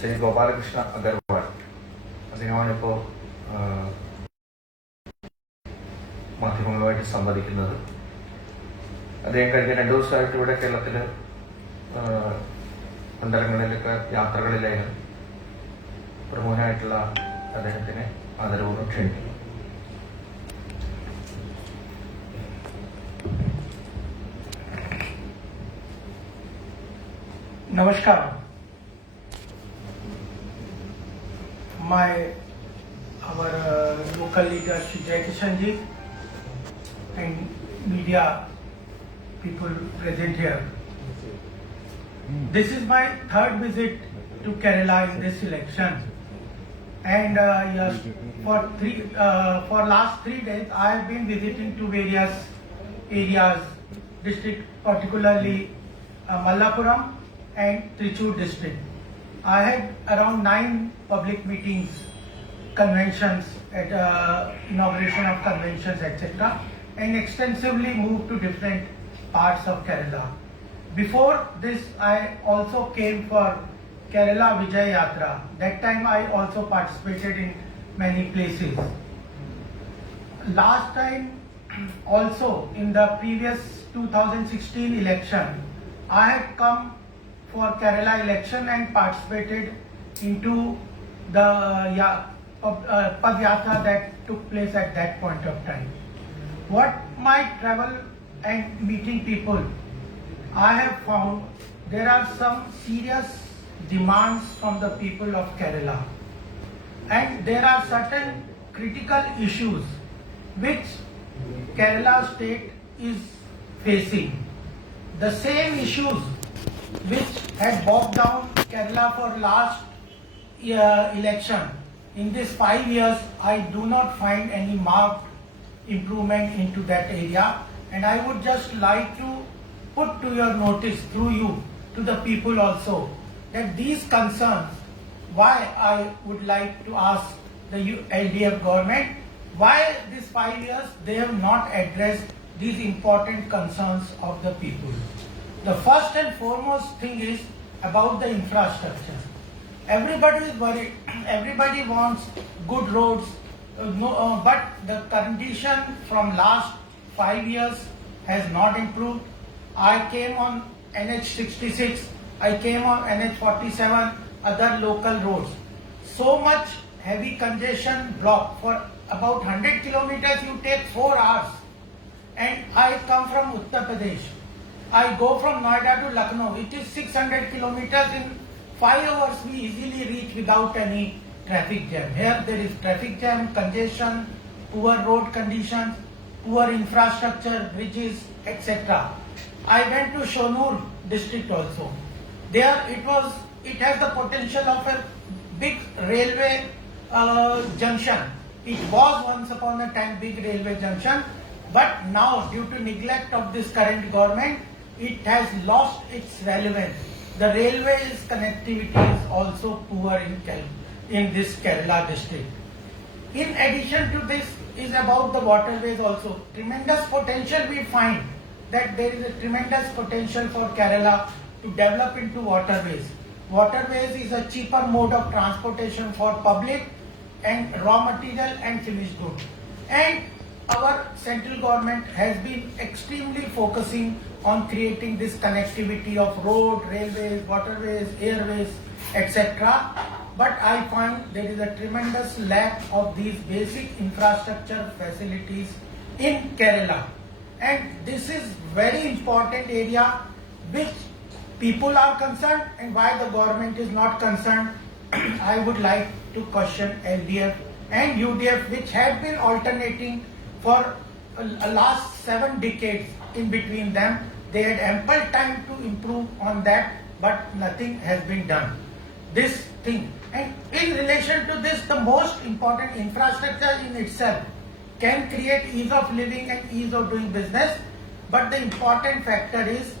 ശ്രീ ഗോപാലകൃഷ്ണ അഗർവാൾ, അദ്ദേഹമാണിപ്പോൾ മാധ്യമങ്ങളുമായിട്ട് സംവദിക്കുന്നത്. അദ്ദേഹം കഴിഞ്ഞ 2 ദിവസമായിട്ട് ഇവിടെ കേരളത്തിൽ മണ്ഡലങ്ങളിലൊക്കെ യാത്രകളിലായിരുന്നു. പ്രമുഖനായിട്ടുള്ള അദ്ദേഹത്തിനെ ആദരപൂർവ്വം ക്ഷണിക്കുന്നു. Namaskar. Our local leader Shri Jai Kishan ji and media people present here. This is my 3rd visit to Kerala in this election, and yes, for last 3 days I have been visiting to various areas, district, particularly Malappuram and Trichur district. I had around 9 public meetings, conventions, at inauguration of conventions, etc., and extensively moved to different parts of Kerala. Before this, I also came for Kerala Vijay Yatra. That time I also participated in many places. Last time also, in the previous 2016 election, I had come for Kerala election and participated into the Padyatra that took place at that point of time. What my travel and meeting people, I have found there are some serious demands from the people of Kerala, and there are certain critical issues which Kerala state is facing. The same issues which had bogged down Kerala for last election, in this 5 years I do not find any marked improvement into that area, and I would just like to put to your notice through you to the people also that these concerns, why I would like to ask the LDF government why this 5 years they have not addressed these important concerns of the people. The first and foremost thing is about the infrastructure. Everybody is worried, everybody wants good roads, but the condition from last 5 years has not improved. I came on NH66, I came on NH47, other local roads. So much heavy congestion block. For about 100 kilometers you take 4 hours. And I come from Uttar Pradesh. I go from Noida to Lucknow. It is 600 kilometers. In 5 hours we easily reach without any traffic jam. Here there is traffic jam, congestion, poor road conditions, poor infrastructure, bridges, etc. I went to Shonur district also. There it has the potential of a big railway junction. It was once upon a time big railway junction, but now due to neglect of this current government, it has lost its relevance. The railways connectivity is also poor in this Kerala district. In addition to this is about the waterways also. Tremendous potential we find that there is a tremendous potential for Kerala to develop into waterways. Waterways is a cheaper mode of transportation for public and raw material and finished goods. And our central government has been extremely focusing on creating this connectivity of road, railways, waterways, airways, etc. But I find there is a tremendous lack of these basic infrastructure facilities in Kerala. And this is very important area which people are concerned, and why the government is not concerned. I would like to question LDF and UDF, which have been alternating for last 7 decades. In between them, they had ample time to improve on that, but nothing has been done. This thing, and in relation to this, the most important infrastructure in itself can create ease of living and ease of doing business, but the important factor is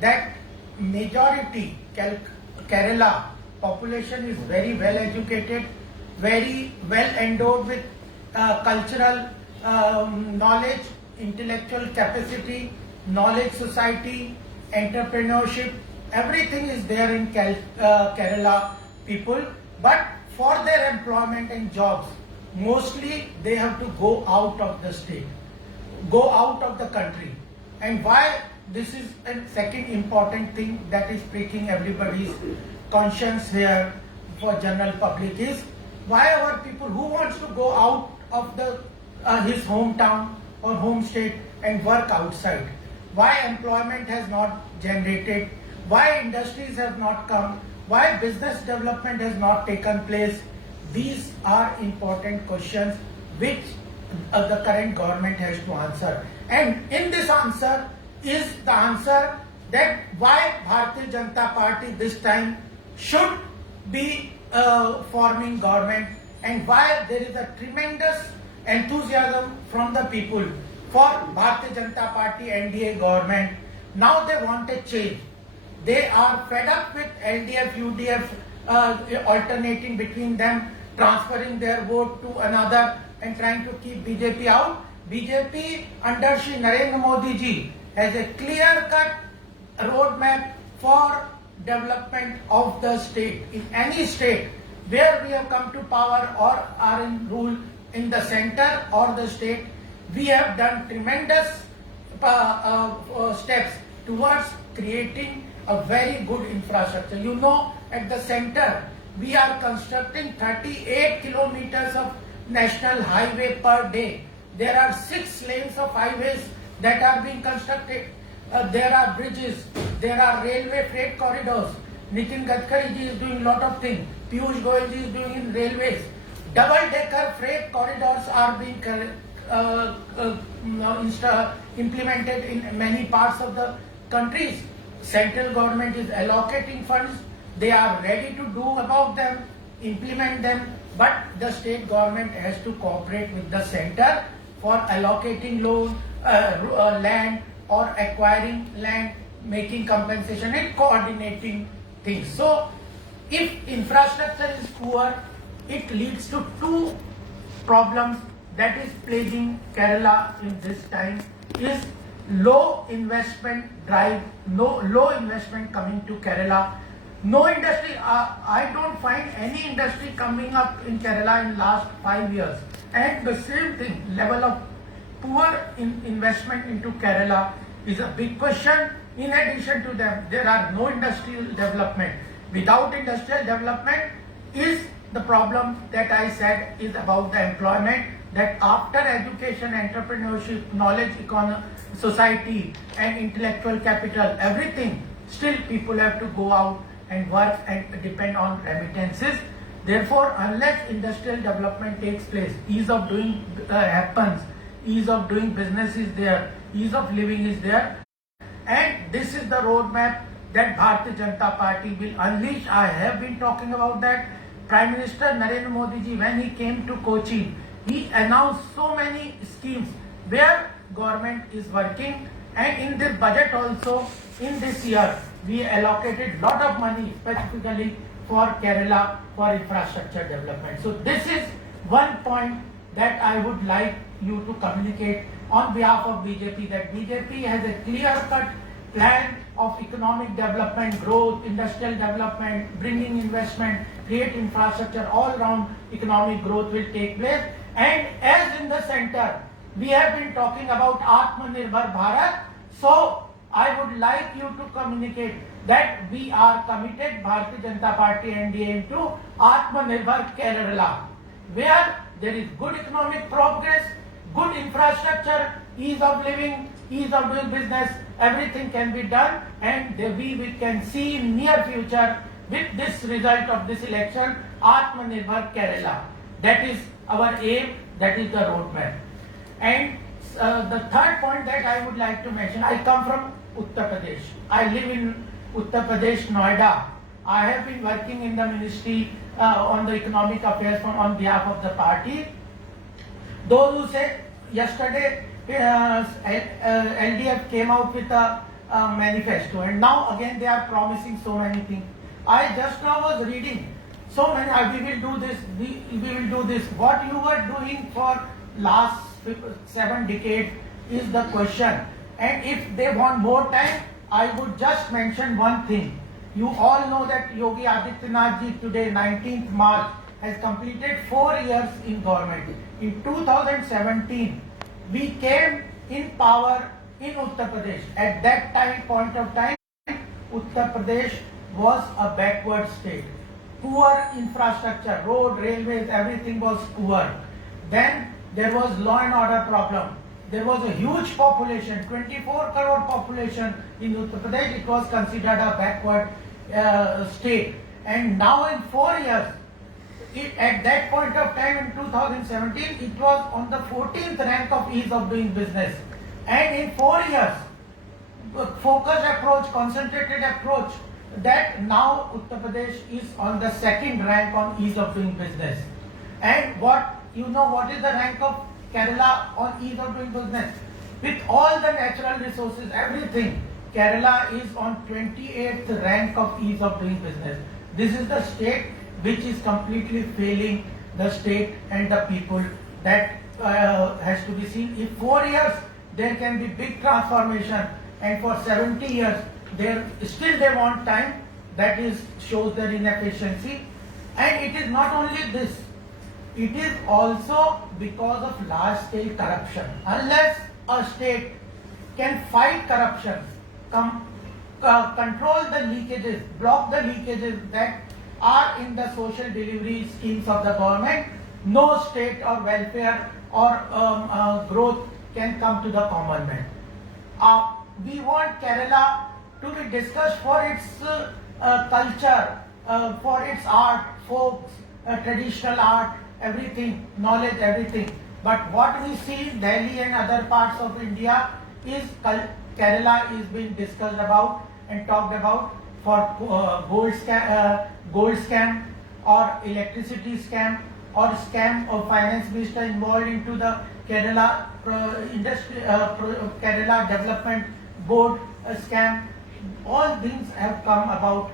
that majority Kerala population is very well educated, very well endowed with cultural knowledge, intellectual capacity, knowledge society, entrepreneurship, everything is there in Kerala people, but for their employment and jobs, mostly they have to go out of the state, go out of the country. And why this is a second important thing that is breaking everybody's conscience here for general public is why our people who wants to go out of the his hometown or home state and work outside, why employment has not generated, why industries have not come, why business development has not taken place. These are important questions which the current government has to answer. And in this answer is the answer that why Bharatiya Janata Party this time should be forming government and why there is a tremendous enthusiasm from the people for Bharatiya Janata Party NDA government. Now they want a change. They are fed up with LDF, UDF alternating between them, transferring their vote to another and trying to keep BJP out. BJP under Shri Narendra Modi ji has a clear-cut roadmap for development of the state. In any state where we have come to power or are in rule in the center or the state, we have done tremendous steps towards creating a very good infrastructure. You know, at the center, we are constructing 38 kilometers of national highway per day. There are 6 lanes of highways that are being constructed. There are bridges, there are railway freight corridors. Nitin Gadkari ji is doing a lot of things. Piyush Goyal ji is doing in railways. Double-decker freight corridors are being implemented in many parts of the countries. Central government is allocating funds. They are ready to do about them, implement them, but the state government has to cooperate with the center for allocating land or acquiring land, making compensation and coordinating things. So, if infrastructure is poor, it leads to 2 problems that is plaguing Kerala in this time is low investment drive, low investment coming to Kerala. No industry, I don't find any industry coming up in Kerala in last 5 years. And the same thing, level of poor investment into Kerala is a big question. In addition to them, there are no industrial development. Without industrial development is the problem that I said is about the employment, that after education, entrepreneurship, knowledge economy, society and intellectual capital, everything, still people have to go out and work and depend on remittances. Therefore, unless industrial development takes place, ease of doing happens, ease of doing business is there, ease of living is there, and this is the roadmap that Bharatiya Janata Party will unleash. I have been talking about that. Prime Minister Narendra Modi ji, when he came to Kochi, he announced so many schemes where government is working, and in this budget also, in this year, we allocated lot of money specifically for Kerala for infrastructure development. So this is one point that I would like you to communicate on behalf of BJP, that BJP has a clear-cut plan of economic development, growth, industrial development, bringing investment, create infrastructure, all round economic growth will take place. And as in the center, we have been talking about Atmanirbhar Bharat. So I would like you to communicate that we are committed, Bharatiya Janata Party NDA, into Atmanirbhar Kerala, where there is good economic progress, good infrastructure, ease of living, ease of doing business, everything can be done, and we can see in near future with this result of this election, Atmanirbhar Kerala. That is our aim, that is the roadmap. And the third point that I would like to mention, I come from Uttar Pradesh. I live in Uttar Pradesh, Noida. I have been working in the ministry on the economic affairs on behalf of the party. Those who say yesterday LDF came out with a manifesto, and now again they are promising so many things. I just now was reading so many, we will do this, we will do this. What you were doing for last 7 decades is the question. And if they want more time, I would just mention one thing. You all know that Yogi Adityanath ji today, 19th March, has completed 4 years in government. In 2017, we came in power in Uttar Pradesh. At that point of time, Uttar Pradesh was a backward state. Poor infrastructure, road, railways, everything was poor. Then there was law and order problem. There was a huge population, 24 crore population in Uttar Pradesh. It was considered a backward state. And now in 4 years, at that point of time in 2017, it was on the 14th rank of ease of doing business. And in 4 years, focused approach, concentrated approach, that now Uttar Pradesh is on the second rank on ease of doing business. And what is the rank of Kerala on ease of doing business? With all the natural resources, everything, Kerala is on 28th rank of ease of doing business. This is the state which is completely failing the state and the people. That has to be seen. In 4 years, there can be big transformation, and for 70 years, they want time. That shows their inefficiency. And it is not only this, it is also because of large-scale corruption. Unless a state can fight corruption, control the leakages, block the leakages that are in the social delivery schemes of the government, no state or welfare or growth can come to the common man. We want Kerala to be discussed for its culture, for its art, folks, traditional art, everything, knowledge, everything. But what we see in Delhi and other parts of India is Kerala is being discussed about and talked about for gold scam or electricity scam or scam of finance minister involved into the Kerala Kerala Development Board scam. All things have come about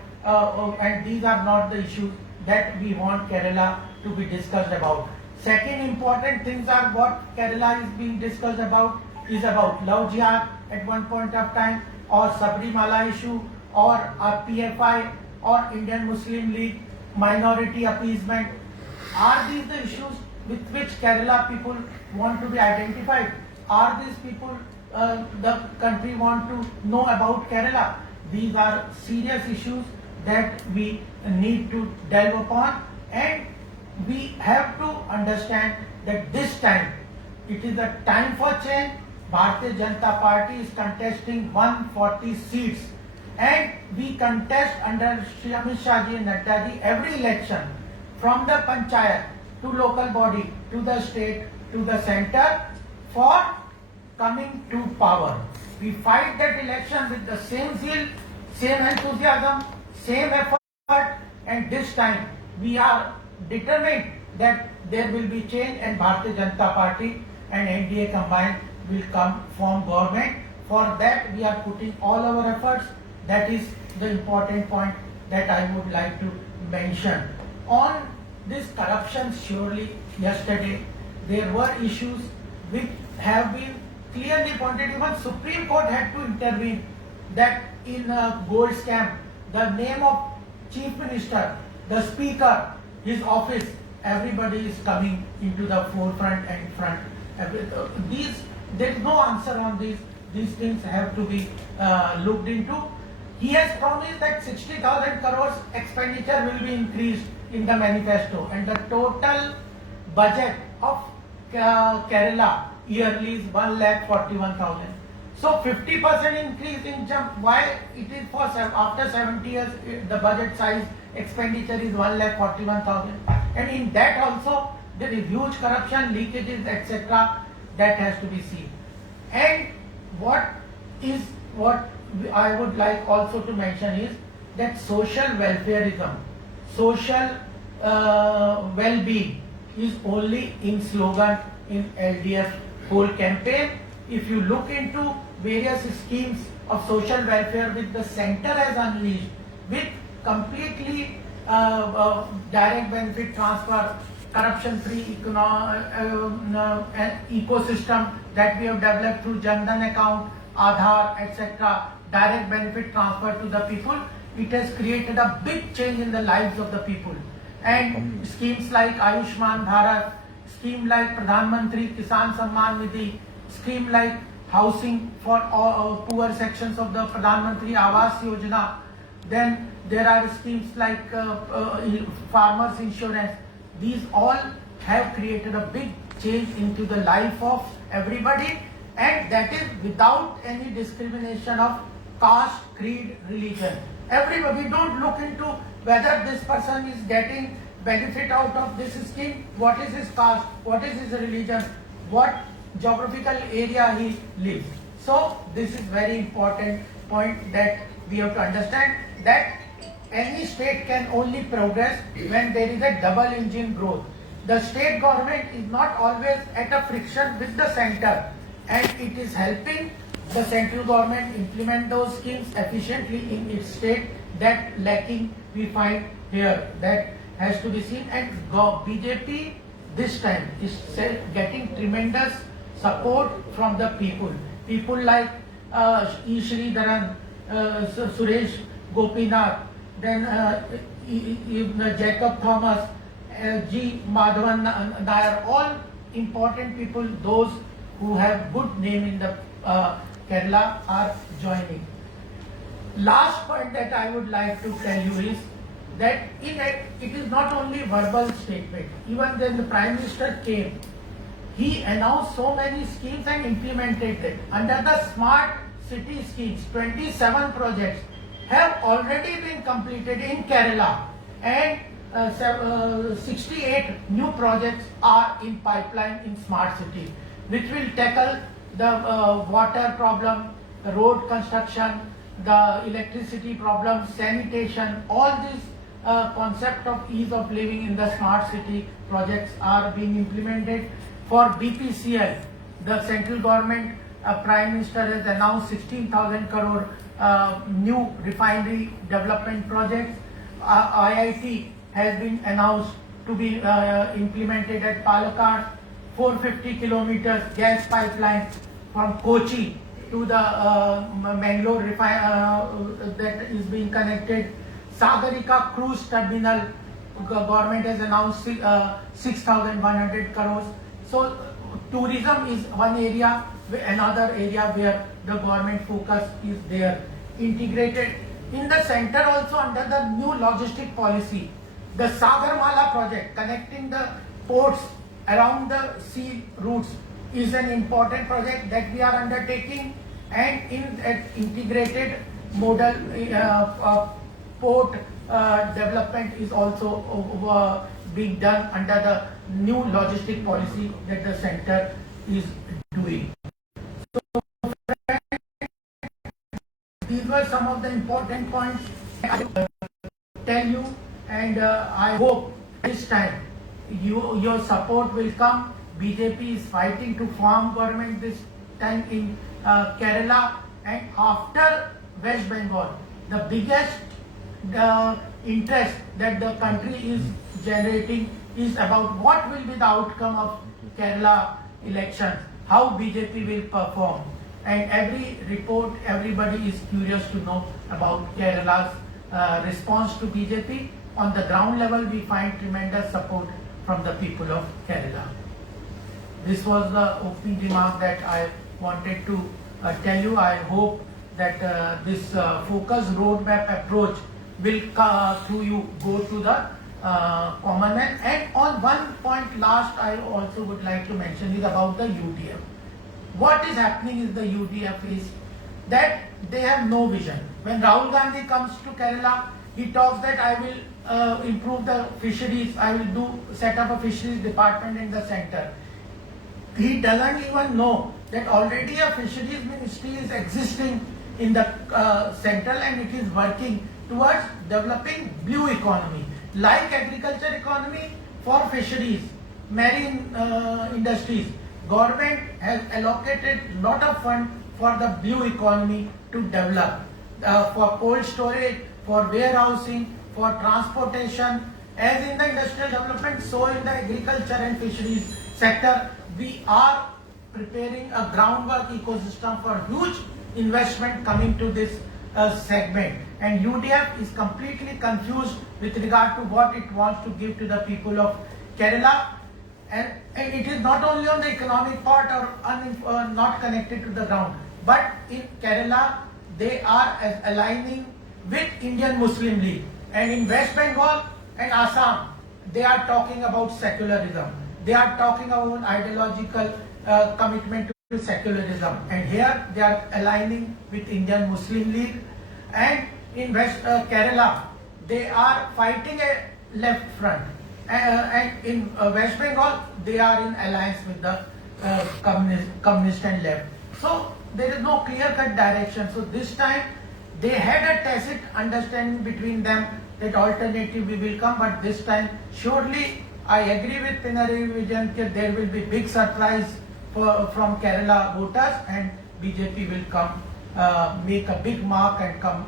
and these are not the issues that we want Kerala to be discussed about. Second important things are what Kerala is being discussed about is about love jihad at one point of time, or Sabrimala issue, or PFI, or Indian Muslim League, minority appeasement. Are these the issues with which Kerala people want to be identified? Are these people the country want to know about Kerala? These are serious issues that we need to delve upon, and we have to understand that this time it is a time for change. Bharatiya Janata Party is contesting 140 seats, and we contest under Shri Amit Shah ji and Nadda ji every election, from the panchayat to local body to the state to the center, for coming to power. We fight that election with the same zeal, same enthusiasm, same effort, and this time we are determined that there will be change and Bharatiya Janata Party and NDA combined will form government. For that we are putting all our efforts. That is the important point that I would like to mention. On this corruption, surely yesterday there were issues which have been clearly pointed. Even Supreme Court had to intervene that in a gold scam, the name of Chief Minister, the Speaker, his office, everybody is coming into the forefront and front. There is no answer on these. These things have to be looked into. He has promised that 60,000 crores expenditure will be increased in the manifesto, and the total budget of Kerala yearly is 1,41,000. So 50% increase in jump. Why it is for after 70 years the budget size expenditure is 1,41,000, and in that also there is huge corruption, leakages, etc. That has to be seen. And what I would like also to mention is that social welfareism, social well-being is only in slogan in LDF whole campaign. If you look into various schemes of social welfare with the center has unleashed, with completely direct benefit transfer, corruption-free ecosystem that we have developed through Jan Dhan account, Aadhaar, etc., direct benefit transfer to the people. it has created a big change in the lives of the people. And schemes like Ayushman Bharat, scheme like Pradhan Mantri Kisan Samman Nidhi, scheme like housing for poor sections of the Pradhan Mantri Awas Yojana. Then there are schemes like farmers insurance. These all have created a big change into the life of everybody, and that is without any discrimination of caste, creed, religion. Everybody, we don't look into whether this person is getting benefit out of this scheme, what is his caste, what is his religion, what geographical area he lives. So this is very important point that we have to understand, that any state can only progress when there is a double engine growth. The state government is not always at a friction with the center, and it is helping the central government implement those schemes efficiently in its state. That lacking we find here, that has to be seen. And BJP this time is getting tremendous support from the people. People like E. Sridharan, Suresh Gopinath, then Jacob Thomas, G. Madhavan Nair, all important people, those who have good name in the Kerala are joining. Last point that I would like to tell you is that it is not only verbal statement. Even when the Prime Minister came, he announced so many schemes and implemented it. Under the smart city schemes, 27 projects have already been completed in Kerala, and 68 new projects are in pipeline in smart city, which will tackle the water problem, the road construction, the electricity problem, sanitation. All these concept of ease of living in the smart city projects are being implemented. For BPCL, the central government Prime Minister has announced 16,000 crore new refinery development projects. IIT has been announced to be implemented at Palakkad. 450 kilometers gas pipeline from Kochi to the Mangalore that is being connected. Sagarika cruise terminal, government has announced 6,100 crores. So tourism is one area, another area where the government focus is there. Integrated in the center also under the new logistic policy, the Sagarmala project connecting the ports around the sea routes is an important project that we are undertaking, and in integrated modal port development is also being done under the new logistic policy that the center is doing. So these were some of the important points I will tell you, and I hope this time your support will come. BJP is fighting to form government this time in Kerala, and after West Bengal, the biggest interest that the country is generating is about what will be the outcome of Kerala elections, how BJP will perform. And every report, everybody is curious to know about Kerala's response to BJP. On the ground level, we find tremendous support from the people of Kerala. This was the opening remark that I wanted to tell you. I hope that this focused roadmap approach will through you go to the common man. And on one point last I also would like to mention is about the UDF. What is happening is the UDF is that they have no vision. When Rahul Gandhi comes to Kerala, he talks that I will improve the fisheries, I will set up a fisheries department in the center. He doesn't even know that already a fisheries ministry is existing in the central, and it is working towards developing blue economy, like agriculture economy for fisheries, marine industries. Government has allocated lot of fund for the blue economy to develop, for cold storage, for warehousing, for transportation. As in the industrial development, so in the agriculture and fisheries sector, we are preparing a groundwork ecosystem for huge investment coming to this segment, and UDF is completely confused with regard to what it wants to give to the people of Kerala. And it is not only on the economic part or not connected to the ground, but in Kerala they are aligning with Indian Muslim League, and in West Bengal and Assam they are talking about secularism. They are talking about ideological commitment to secularism, and here they are aligning with Indian Muslim League. And in West Kerala they are fighting a left front, and in West Bengal they are in alliance with the communist and left. So there is no clear-cut direction. So this time they had a tacit understanding between them that alternative will come, but this time surely I agree with Pinarayi Vijayan that there will be big surprise from Kerala voters, and BJP will come make a big mark and come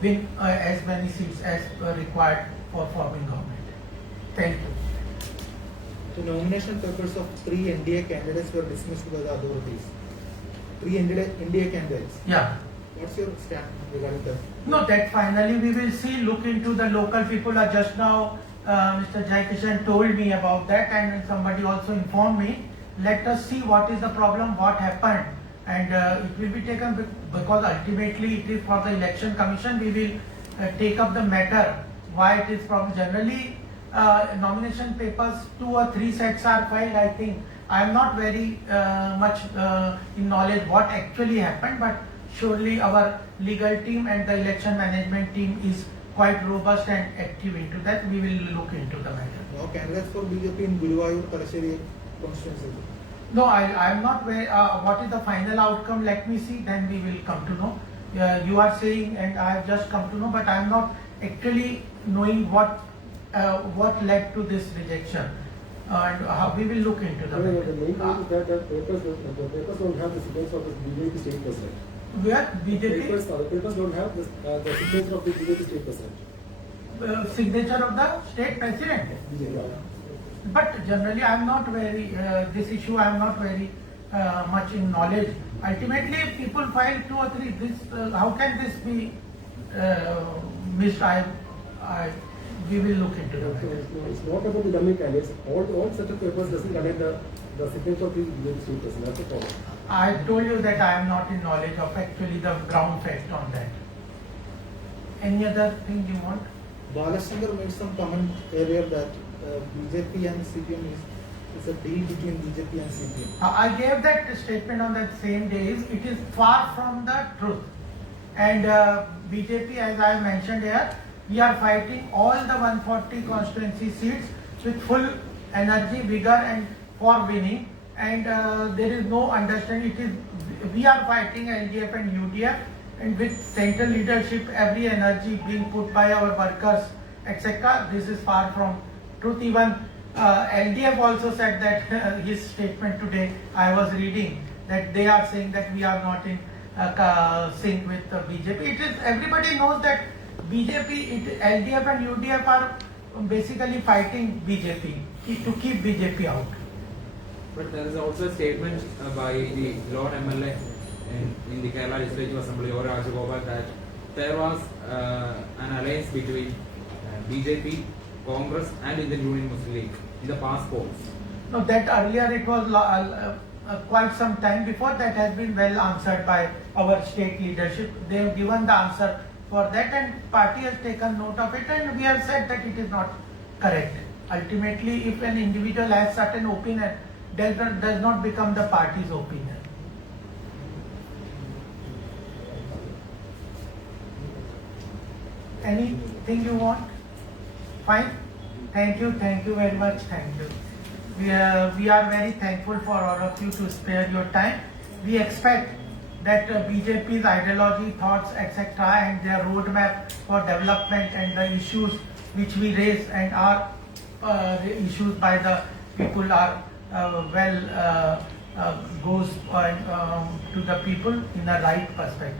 win as many seats as required for forming government. Thank you. The nomination papers of 3 NDA candidates were dismissed by the authorities. 3 NDA candidates. Yeah. What's your stand regarding that? No, that finally we will see, look into the local people. Are just now Mr. Jaikishan told me about that, and somebody also informed me. Let us see what is the problem, what happened, and it will be taken because ultimately it is for the election commission. We will take up the matter why it is from generally nomination papers 2 or 3 sets are filed. I think I am not very much in knowledge what actually happened, but surely our legal team and the election management team is quite robust and active into that. We will look into the matter. No candidates for BJP in Guruvayur, Talasheri constituency. No, I am not very. What is the final outcome? Let me see. Then we will come to know. You are saying, and I have just come to know, but I am not actually knowing what led to this rejection, and how we will look into the matter. The main point is that the papers don't have the signature of the BJP state president. Where BJP The papers don't have the signature of the BJP state president. signature of the state president. BJP. But generally, I am not very this issue. I am not very much in knowledge. Ultimately, if people file 2 or 3. This how can this be missed? We will look into So that. it's not about the dummy candidates. All such a papers doesn't contain the signature of the BJP state president. That's the problem. I told you that I am not in knowledge of actually the ground fact on that. Any other thing you want? Balachandar made some comment earlier that BJP and CPM is a deal between BJP and CPM. I gave that statement on that same days. It is far from the truth. And BJP, as I mentioned here, we are fighting all the 140 constituency seats with full energy, vigor, and for winning. And there is no understanding. It is we are fighting LDF and UDF, and with central leadership, every energy being put by our workers, etc. This is far from truth. Even LDF also said that his statement today. I was reading that they are saying that we are not in sync with BJP. It is everybody knows that BJP, LDF and UDF are basically fighting BJP to keep BJP out. But there is also a statement by the Lord MLA in the Kerala Legislative Assembly, or Rajagopal, that there was an alliance between BJP, Congress and Indian Union Muslim League in the past polls. No, that earlier it was quite some time before. That has been well answered by our state leadership. They have given the answer for that, and party has taken note of it, and we have said that it is not correct. Ultimately, if an individual has certain opinion, that does not become the party's opinion. Anything you want? Fine. Thank you very much. Thank you. We are very thankful for all of you to spare your time. We expect that BJP's ideology, thoughts, etc., and their roadmap for development and the issues which we raise and are issues by the people are goes to the people in the right perspective.